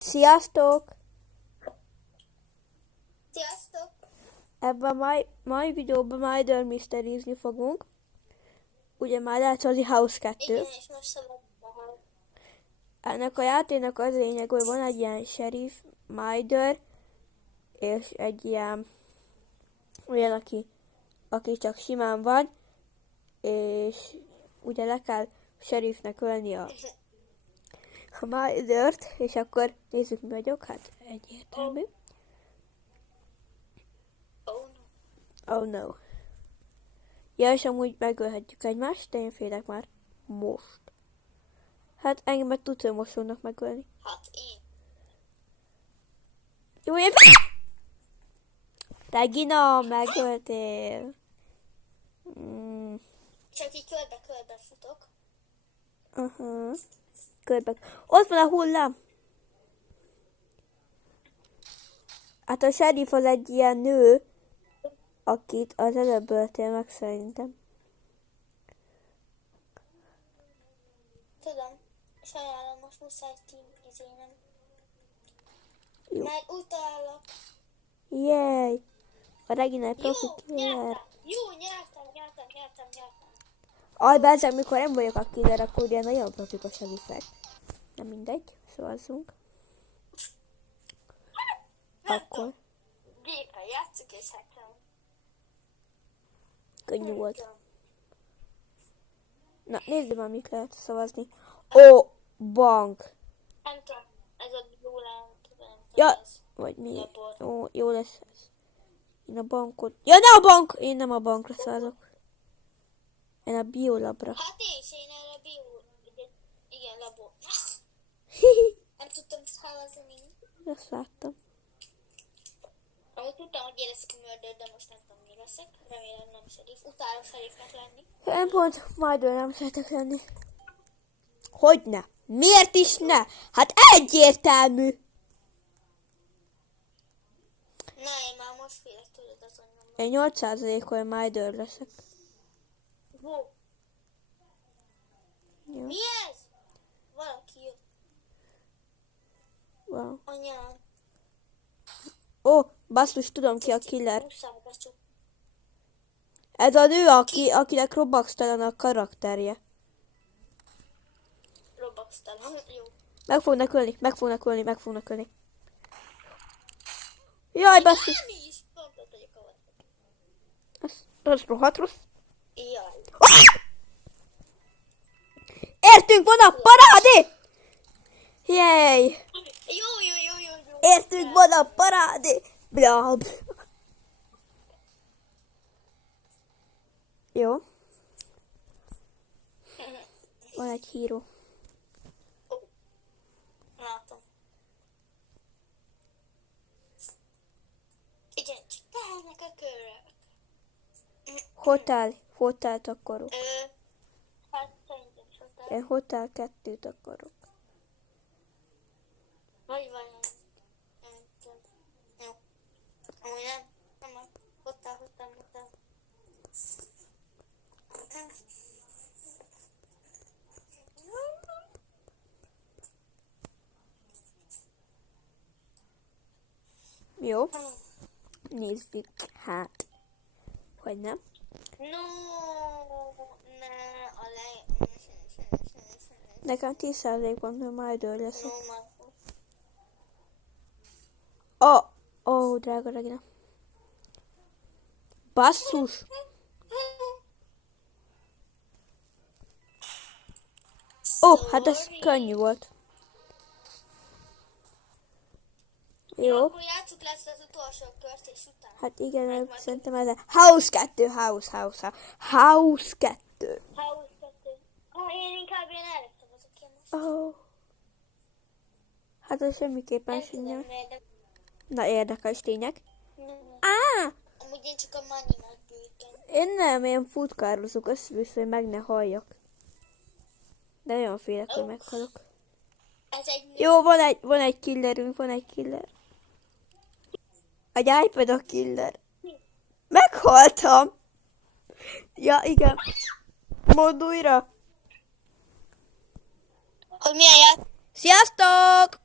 Sziasztok! Sziasztok! Ebben a mai videóban Murder Mystery-zni fogunk. Ugye már lehet az House 2. Igen, és most szabad behal. Ennek a játéknak az lényeg, hogy van egy ilyen sheriff, Murder, és egy ilyen olyan, aki csak simán van, és ugye le kell a sheriffnek ölni a Murdert, és akkor nézzük, mi vagyok, hát egyértelmű. Oh no. Oh no. Ja, és amúgy megölhetjük egymást, de én félek már most. Hát engemet tudsz, hogy most fognak megölni. Hát én. Jó, én... Regina, megöltél. Csak így körbe-körbe futok. Körbe. Ott van a hullám. Hát a sheriff az egy ilyen nő, akit az előbb öltél meg szerintem. Tudom. Sajnálom, most muszáj teamizénem. Jó. Megutálok. Jéj! A Regina egy Jó, profi killer. nyertem. Jó, nyertem. Aj, bezzeg, mikor nem vagyok a killer, akkor ugye nagyon profik a sheriffek. Nem mindegy, szavazzunk. Akkor. Gépen játszok és hackelem. Könnyű volt. Na, nézzük már, mit lehet szavazni. Ó, bank. Nem tudom, ez a Biola, tudom. Ja, vagy mi? Ó, jó lesz ez. Én a bankot... Ja, ne a bank! Én nem a bankra szavazok. Én a biolabra. Hát én erre igen, labor. Nem tudtam szavazni. Ezt láttam. Ahogy tudtam, hogy én leszek a mördör, de most nem tudom, mi leszek. Remélem nem sheriff. Utálok sheriffnek lenni. Én pont majd nem szeretek lenni. Hogyne? Miért is ne? Hát egyértelmű! Na, én már most félek tőled azonnal. Én 8%-on Murder leszek. Wow. Jó. Mi ez? Valaki jött. Wow. Anyám. Ó, basszus, tudom ki a killer. Muszáj becsuk. Ez a nő, akinek Robux-talan a karakterje. Robux-talan. Jó. Meg fognak ölni. Jaj, basszus. Nem is. Pont ott vagyok a vadban. Az rohadt rossz. Jaj. Értünk, van a parádé! Jéj! Jó. Értünk, van a parádé! Blab. Jó. Van egy híró. Látom. Igen, csak tehetnek a körök. Hotelt akarok. Hát szerintem sokkal. Én Hotel 2-t akarok. Vagy. Nem tudom. Jó. Amúgy nem. Hotel. Jó. Nézzük. Hát. Hogy nem? No, ne, a Nekem 10%-ban Murder leszek. No, Ó, drága Regina. Basszus! Ó, hát ez könnyű volt. Jó. Akkor játsszuk lesz az utolsó kört, és utána. Hát igen, szerintem ez a House 2, House 2. House 2. Én inkább erre szavazok ki most. Ó. Hát ez semmiképpen Nem sem. tudom, miért, Na, érdekes tények. de amúgy én csak a money-mat gyűjtöm. Én futkározok össze-vissza, hogy meg ne halljak. De nagyon félek, hogy meghalok. Ez egy nő. Jó, van egy killerünk, Egy iPad a killer. Meghaltam. Ja, igen. Mondd újra. Hogy milyen ját? Sziasztok!